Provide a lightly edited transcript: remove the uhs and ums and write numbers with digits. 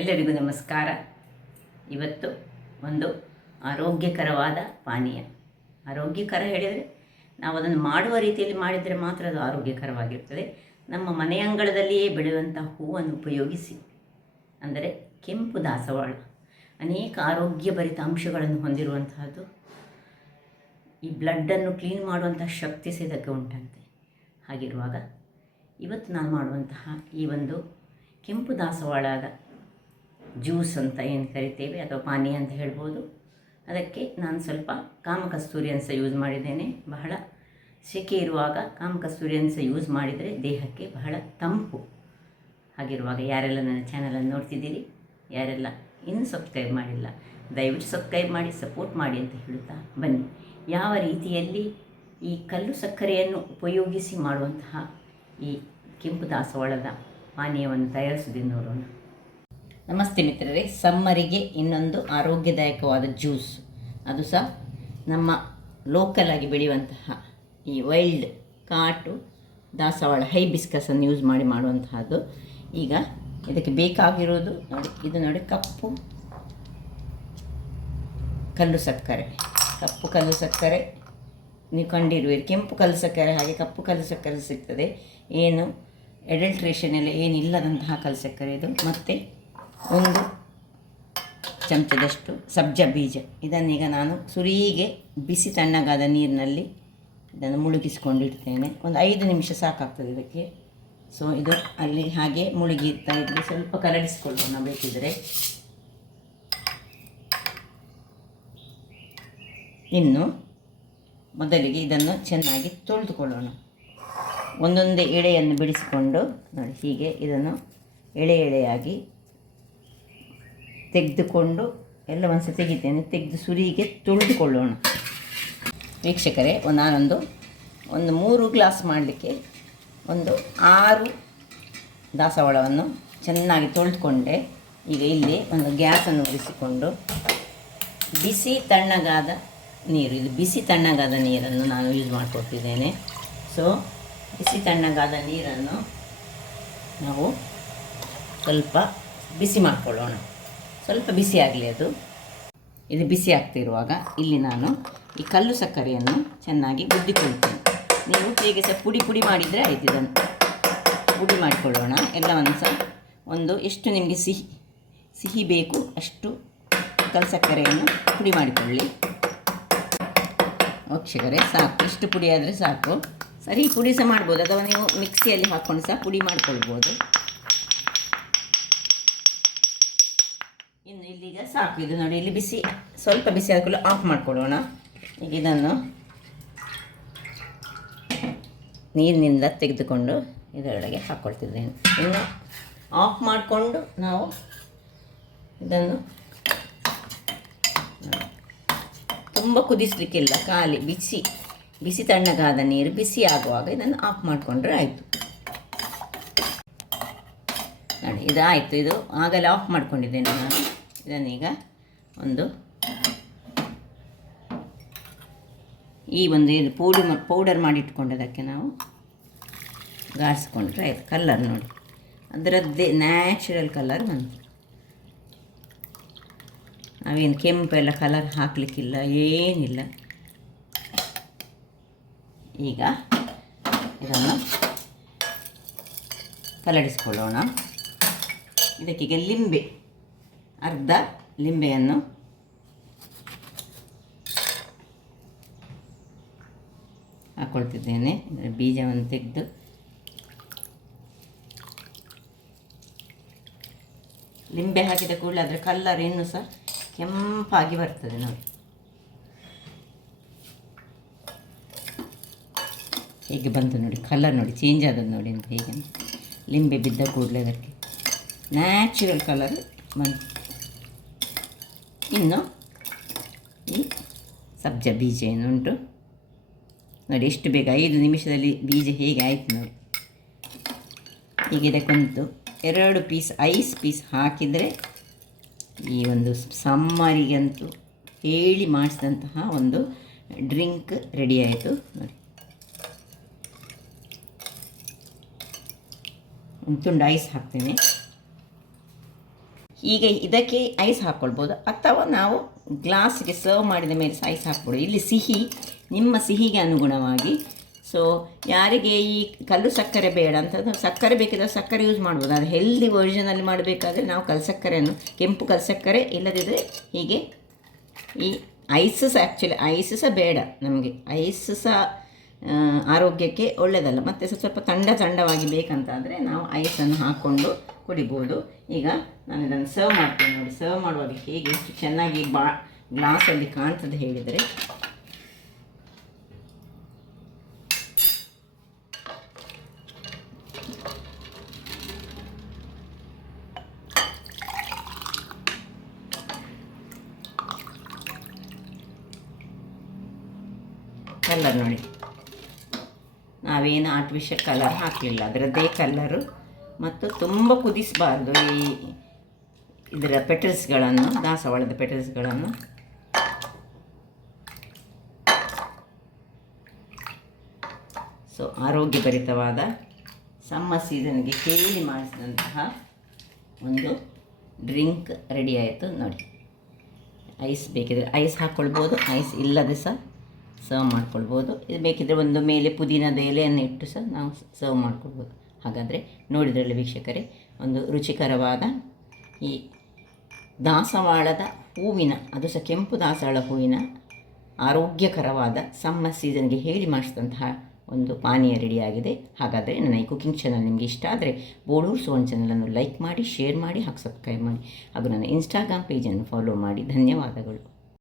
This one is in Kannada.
ಎಲ್ಲರಿಗೂ ನಮಸ್ಕಾರ. ಇವತ್ತು ಒಂದು ಆರೋಗ್ಯಕರವಾದ ಪಾನೀಯ. ಆರೋಗ್ಯಕರ ಹೇಳಿದರೆ ನಾವು ಅದನ್ನು ಮಾಡುವ ರೀತಿಯಲ್ಲಿ ಮಾಡಿದರೆ ಮಾತ್ರ ಅದು ಆರೋಗ್ಯಕರವಾಗಿರ್ತದೆ. ನಮ್ಮ ಮನೆ ಅಂಗಳದಲ್ಲಿಯೇ ಬೆಳೆಯುವಂಥ ಹೂವನ್ನು ಉಪಯೋಗಿಸಿ, ಅಂದರೆ ಕೆಂಪು ದಾಸವಾಳ ಅನೇಕ ಆರೋಗ್ಯಭರಿತ ಅಂಶಗಳನ್ನು ಹೊಂದಿರುವಂತಹದ್ದು. ಈ ಬ್ಲಡ್ಡನ್ನು ಕ್ಲೀನ್ ಮಾಡುವಂಥ ಶಕ್ತಿ ಸಹ ಇದಕ್ಕೆ ಉಂಟಂತೆ. ಹಾಗಿರುವಾಗ ಇವತ್ತು ನಾನು ಮಾಡುವಂತಹ ಈ ಒಂದು ಕೆಂಪು ದಾಸವಾಳದ ಜ್ಯೂಸ್ ಅಂತ ಏನು ಕರಿತೇವೆ ಅಥವಾ ಪಾನೀಯ ಅಂತ ಹೇಳ್ಬೋದು, ಅದಕ್ಕೆ ನಾನು ಸ್ವಲ್ಪ ಕಾಮಕಸ್ತೂರಿ ಅನ್ಸ ಯೂಸ್ ಮಾಡಿದ್ದೇನೆ. ಬಹಳ ಸೆಕೆ ಇರುವಾಗ ಕಾಮಕಸ್ತೂರಿ ಅನ್ಸ ಯೂಸ್ ಮಾಡಿದರೆ ದೇಹಕ್ಕೆ ಬಹಳ ತಂಪು. ಹಾಗಿರುವಾಗ ಯಾರೆಲ್ಲ ನನ್ನ ಚಾನಲನ್ನು ನೋಡ್ತಿದ್ದೀರಿ, ಯಾರೆಲ್ಲ ಇನ್ನೂ ಸಬ್ಸ್ಕ್ರೈಬ್ ಮಾಡಿಲ್ಲ, ದಯವಿಟ್ಟು ಸಬ್ಸ್ಕ್ರೈಬ್ ಮಾಡಿ ಸಪೋರ್ಟ್ ಮಾಡಿ ಅಂತ ಹೇಳುತ್ತಾ ಬನ್ನಿ ಯಾವ ರೀತಿಯಲ್ಲಿ ಈ ಕಲ್ಲು ಸಕ್ಕರೆಯನ್ನು ಉಪಯೋಗಿಸಿ ಮಾಡುವಂತಹ ಈ ಕೆಂಪು ದಾಸವಾಳದ ಪಾನೀಯವನ್ನು ತಯಾರಿಸುವುದನ್ನು ನೋಡೋಣ. ನಮಸ್ತೆ ಮಿತ್ರರೇ, ಸಮ್ಮರಿಗೆ ಇನ್ನೊಂದು ಆರೋಗ್ಯದಾಯಕವಾದ ಜ್ಯೂಸ್, ಅದು ಸಹ ನಮ್ಮ ಲೋಕಲ್ ಆಗಿ ಬೆಳೆಯುವಂತಹ ಈ ವೈಲ್ಡ್ ಕಾಟು ದಾಸವಾಳ ಹೈಬಿಸ್ಕಸನ್ನು ಯೂಸ್ ಮಾಡಿ ಮಾಡುವಂತಹದ್ದು. ಈಗ ಇದಕ್ಕೆ ಬೇಕಾಗಿರೋದು ನೋಡಿ, ಇದು ನೋಡಿ ಕಪ್ಪು ಕಲ್ಲು ಸಕ್ಕರೆ ನೀವು ಕಂಡಿರುವಿರಿ. ಕೆಂಪು ಕಲ್ಲು ಸಕ್ಕರೆ ಹಾಗೆ ಕಪ್ಪು ಕಲ್ಲು ಸಕ್ಕರೆ ಸಿಗ್ತದೆ. ಏನು ಎಡಲ್ಟ್ರೇಷನ್ ಎಲ್ಲ ಏನಿಲ್ಲದಂತಹ ಕಲ್ಲು ಸಕ್ಕರೆ ಇದು. ಮತ್ತು ಒಂದು ಚಮಚದಷ್ಟು ಸಬ್ಜಾ ಬೀಜ. ಇದನ್ನೀಗ ನಾನು ಸುರಿಗೆ ಬಿಸಿ ತಣ್ಣಗಾದ ನೀರಿನಲ್ಲಿ ಇದನ್ನು ಮುಳುಗಿಸ್ಕೊಂಡಿಡ್ತೇನೆ. ಒಂದು 5 ನಿಮಿಷ ಸಾಕಾಗ್ತದೆ ಇದಕ್ಕೆ. ಸೊ ಇದು ಅಲ್ಲಿ ಹಾಗೆ ಮುಳುಗಿರ್ತಾ ಇದ್ದರೆ ಸ್ವಲ್ಪ ಕರಡಿಸ್ಕೊಳ್ಳೋಣ ಬೇಕಿದ್ದರೆ. ಇನ್ನು ಮೊದಲಿಗೆ ಇದನ್ನು ಚೆನ್ನಾಗಿ ತೊಳೆದುಕೊಳ್ಳೋಣ. ಒಂದೊಂದೇ ಎಳೆಯನ್ನು ಬಿಡಿಸಿಕೊಂಡು ನೋಡಿ, ಹೀಗೆ ಇದನ್ನು ಎಳೆಯಾಗಿ ತೆಗೆದುಕೊಂಡು ಎಲ್ಲ ಒಂದು ತೆಗಿತೇನೆ. ತೆಗೆದು ಸುರಿಗೆ ತೊಳೆದುಕೊಳ್ಳೋಣ. ವೀಕ್ಷಕರೇ, ನಾನೊಂದು 3 ಗ್ಲಾಸ್ ಮಾಡಲಿಕ್ಕೆ ಒಂದು 6 ದಾಸವಾಳವನ್ನು ಚೆನ್ನಾಗಿ ತೊಳೆದುಕೊಂಡೆ. ಈಗ ಇಲ್ಲಿ ಒಂದು ಗ್ಯಾಸನ್ನು ಉರಿಸಿಕೊಂಡು ಬಿಸಿ ತಣ್ಣಗಾದ ನೀರು, ಇದು ಬಿಸಿ ತಣ್ಣಗಾದ ನೀರನ್ನು ನಾನು ಯೂಸ್ ಮಾಡಿಕೊಟ್ಟಿದ್ದೇನೆ. ಸೊ ಬಿಸಿ ತಣ್ಣಗಾದ ನೀರನ್ನು ನಾವು ಸ್ವಲ್ಪ ಬಿಸಿ ಮಾಡಿಕೊಳ್ಳೋಣ. ಸ್ವಲ್ಪ ಬಿಸಿ ಆಗಲಿ ಅದು. ಇದು ಬಿಸಿ ಆಗ್ತಿರುವಾಗ ಇಲ್ಲಿ ನಾನು ಈ ಕಲ್ಲು ಸಕ್ಕರೆಯನ್ನು ಚೆನ್ನಾಗಿ ಗುದ್ದಿಕೊಳ್ತೇನೆ. ನೀವು ಹೇಗೆ ಸಹ ಪುಡಿ ಮಾಡಿದರೆ ಆಯ್ತು. ಇದನ್ನು ಪುಡಿ ಮಾಡಿಕೊಳ್ಳೋಣ ಎಲ್ಲವನ್ನು ಸಹ. ಎಷ್ಟು ನಿಮಗೆ ಸಿಹಿ ಬೇಕು ಅಷ್ಟು ಕಲ್ಲು ಸಕ್ಕರೆಯನ್ನು ಪುಡಿ ಮಾಡಿಕೊಳ್ಳಿ. ವೀಕ್ಷಕರೇ, ಸಾಕು, ಇಷ್ಟು ಪುಡಿ ಆದರೆ ಸಾಕು. ಸರಿ, ಪುಡಿ ಸಹ ಮಾಡ್ಬೋದು, ಅಥವಾ ನೀವು ಮಿಕ್ಸಿಯಲ್ಲಿ ಹಾಕ್ಕೊಂಡು ಸಹ ಪುಡಿ ಮಾಡ್ಕೊಳ್ಬೋದು. ಇನ್ನು ಇಲ್ಲಿಗ ಸಾಕು. ಇದು ನೋಡಿ, ಇಲ್ಲಿ ಸ್ವಲ್ಪ ಬಿಸಿ ಆದಕ್ಕೂ ಆಫ್ ಮಾಡಿಕೊಳ್ಳೋಣ. ಈಗ ಇದನ್ನು ನೀರಿನಿಂದ ತೆಗೆದುಕೊಂಡು ಇದರೊಳಗೆ ಹಾಕ್ಕೊಳ್ತಿದ್ದೇನೆ. ಇನ್ನು ಆಫ್ ಮಾಡಿಕೊಂಡು ನಾವು ಇದನ್ನು ತುಂಬ ಕುದಿಸಲಿಕ್ಕಿಲ್ಲ, ಖಾಲಿ ಬಿಸಿ ತಣ್ಣಗಾದ ನೀರು ಬಿಸಿ ಆಗುವಾಗ ಇದನ್ನು ಆಫ್ ಮಾಡಿಕೊಂಡ್ರೆ ಆಯಿತು. ನೋಡಿ, ಇದು ಆಯಿತು. ಇದು ಆಗಲೇ ಆಫ್ ಮಾಡ್ಕೊಂಡಿದ್ದೇನೆ ನಾನು. ಇದನ್ನೀಗ ಇದು ಪೌಡರ್ ಮಾಡಿಟ್ಕೊಂಡದಕ್ಕೆ ನಾವು ಗಾಳಿಸ್ಕೊಂಡ್ರೆ ಆಯಿತು. ಕಲ್ಲರ್ ನೋಡಿ, ಅದರದ್ದೇ ನ್ಯಾಚುರಲ್ ಕಲರ್ ಬಂತು. ನಾವೇನು ಕೆಂಪೆಲ್ಲ ಕಲರ್ ಹಾಕಲಿಕ್ಕಿಲ್ಲ, ಏನಿಲ್ಲ. ಈಗ ಇದನ್ನು ಕಲಡಿಸ್ಕೊಳ್ಳೋಣ. ಇದಕ್ಕೀಗ ಅರ್ಧ ಲಿಂಬೆಯನ್ನು ಹಾಕ್ಕೊಳ್ತಿದ್ದೇನೆ. ಬೀಜವನ್ನು ತೆಗೆದು ಲಿಂಬೆ ಹಾಕಿದ ಕೂಡಲೇ ಅದರ ಕಲ್ಲರ್ ಇನ್ನೂ ಸಹ ಕೆಂಪಾಗಿ ಬರ್ತದೆ ನೋಡಿ. ಹೇಗೆ ಬಂತು ನೋಡಿ, ಕಲರ್ ನೋಡಿ, ಚೇಂಜ್ ಆದದ್ದು ನೋಡಿ ಅಂತ. ಹೇಗೆ ಲಿಂಬೆ ಬಿದ್ದ ಕೂಡಲೇ ಅದಕ್ಕೆ ನ್ಯಾಚುರಲ್ ಕಲರ್ ಬಂತು. ಇನ್ನು ಈ ಸಬ್ಜಾ ಬೀಜ ಏನುಂಟು ನೋಡಿ, ಎಷ್ಟು ಬೇಗ 5 ನಿಮಿಷದಲ್ಲಿ ಬೀಜ ಹೇಗೆ ಆಯಿತು ನೋಡಿ. ಈಗ ಇದಕ್ಕೊಂದು 2 ಪೀಸ್ ಐಸ್ ಪೀಸ್ ಹಾಕಿದರೆ ಈ ಒಂದು ಸಮ್ಮರಿಗಂತೂ ಹೇಳಿ ಮಾಡಿಸಿದಂತಹ ಒಂದು ಡ್ರಿಂಕ್ ರೆಡಿ ಆಯಿತು ನೋಡಿ. ಒಂದು ತುಂಡು ಐಸ್ ಹಾಕ್ತೇನೆ. ಹೀಗೆ ಇದಕ್ಕೆ ಐಸ್ ಹಾಕ್ಕೊಳ್ಬೋದು, ಅಥವಾ ನಾವು ಗ್ಲಾಸ್ಗೆ ಸರ್ವ್ ಮಾಡಿದ ಮೇಲೆ ಸಹ ಐಸ್ ಹಾಕ್ಬೋದು. ಇಲ್ಲಿ ಸಿಹಿ ನಿಮ್ಮ ಸಿಹಿಗೆ ಅನುಗುಣವಾಗಿ. ಸೊ ಯಾರಿಗೆ ಈ ಕಲ್ಲು ಸಕ್ಕರೆ ಬೇಡ ಅಂತಂದ್ರೆ ಸಕ್ಕರೆ ಬೇಕಿದ್ರೆ ಸಕ್ಕರೆ ಯೂಸ್ ಮಾಡ್ಬೋದು. ಅದು ಹೆಲ್ದಿ ವರ್ಷನಲ್ಲಿ ಮಾಡಬೇಕಾದ್ರೆ ನಾವು ಕಲ್ಸಕ್ಕರೆಯನ್ನು, ಕೆಂಪು ಕಲ್ಸಕ್ಕರೆ, ಇಲ್ಲದಿದ್ದರೆ ಹೀಗೆ ಈ ಐಸ್ ಸಹ, ಆ್ಯಕ್ಚುಲಿ ಐಸ್ ಸಹ ಬೇಡ ನಮಗೆ, ಐಸ್ ಸಹ ಆರೋಗ್ಯಕ್ಕೆ ಒಳ್ಳೆಯದಲ್ಲ. ಮತ್ತು ಸ್ವಲ್ಪ ತಂಡವಾಗಿ ಬೇಕಂತಾದರೆ ನಾವು ಐಸನ್ನು ಹಾಕ್ಕೊಂಡು ಕುಡಿಬೋದು. ಈಗ ನಾನು ಇದನ್ನು ಸರ್ವ್ ಮಾಡ್ತೀನಿ ನೋಡಿ. ಸರ್ವ್ ಮಾಡುವಾಗ ಹೇಗೆ ಎಷ್ಟು ಚೆನ್ನಾಗಿ ಗ್ಲಾಸಲ್ಲಿ ಕಾಣ್ತದೆ ಹೇಳಿದರೆ, ಕಲರ್ ನೋಡಿ, ನಾವೇನು ಆರ್ಟಿಫಿಷಿಯಲ್ ಕಲರ್ ಹಾಕಲಿಲ್ಲ, ಅದರದ್ದೇ ಕಲ್ಲರು. ಮತ್ತು ತುಂಬ ಕುದಿಸಬಾರ್ದು ಇದರ ಪೆಟಲ್ಸ್ಗಳನ್ನು, ದಾಸವಾಳದ ಪೆಟಲ್ಸ್ಗಳನ್ನು. ಸೊ ಆರೋಗ್ಯಭರಿತವಾದ ಸಮ್ಮರ್ ಸೀಸನ್ಗೆ ಕೇಳಿ ಮಾಡಿಸಿದಂತಹ ಒಂದು ಡ್ರಿಂಕ್ ರೆಡಿ ಆಯಿತು ನೋಡಿ. ಐಸ್ ಬೇಕಿದ್ರೆ ಐಸ್ ಹಾಕ್ಕೊಳ್ಬೋದು, ಐಸ್ ಇಲ್ಲದೆ ಸಹ ಸರ್ವ್ ಮಾಡ್ಕೊಳ್ಬೋದು. ಇದು ಬೇಕಿದ್ದರೆ ಒಂದು ಮೇಲೆ ಪುದೀನದ ಎಲೆಯನ್ನು ಇಟ್ಟು ಸಹ ನಾವು ಸರ್ವ್ ಮಾಡ್ಕೊಳ್ಬೋದು. ಹಾಗಾದರೆ ನೋಡಿದ್ರಲ್ಲಿ ವೀಕ್ಷಕರೇ, ಒಂದು ರುಚಿಕರವಾದ ಈ ದಾಸವಾಳದ ಹೂವಿನ, ಅದು ಸಹ ಕೆಂಪು ದಾಸವಾಳ ಹೂವಿನ ಆರೋಗ್ಯಕರವಾದ ಸಮ್ಮರ್ ಸೀಸನ್ಗೆ ಹೇಳಿ ಮಾಡಿಸಿದಂತಹ ಒಂದು ಪಾನೀಯ ರೆಡಿಯಾಗಿದೆ. ಹಾಗಾದರೆ ನನ್ನ ಈ ಕುಕಿಂಗ್ ಚಾನಲ್ ನಿಮಗೆ ಇಷ್ಟ ಆದರೆ ಬೋಳೂರು ಸುವರ್ಣ ಚಾನಲನ್ನು ಲೈಕ್ ಮಾಡಿ, ಶೇರ್ ಮಾಡಿ, ಹಾಗೂ ಸಬ್ಸ್ಕ್ರೈಬ್ ಮಾಡಿ, ಹಾಗೂ ನನ್ನ ಇನ್ಸ್ಟಾಗ್ರಾಮ್ ಪೇಜನ್ನು ಫಾಲೋ ಮಾಡಿ. ಧನ್ಯವಾದಗಳು.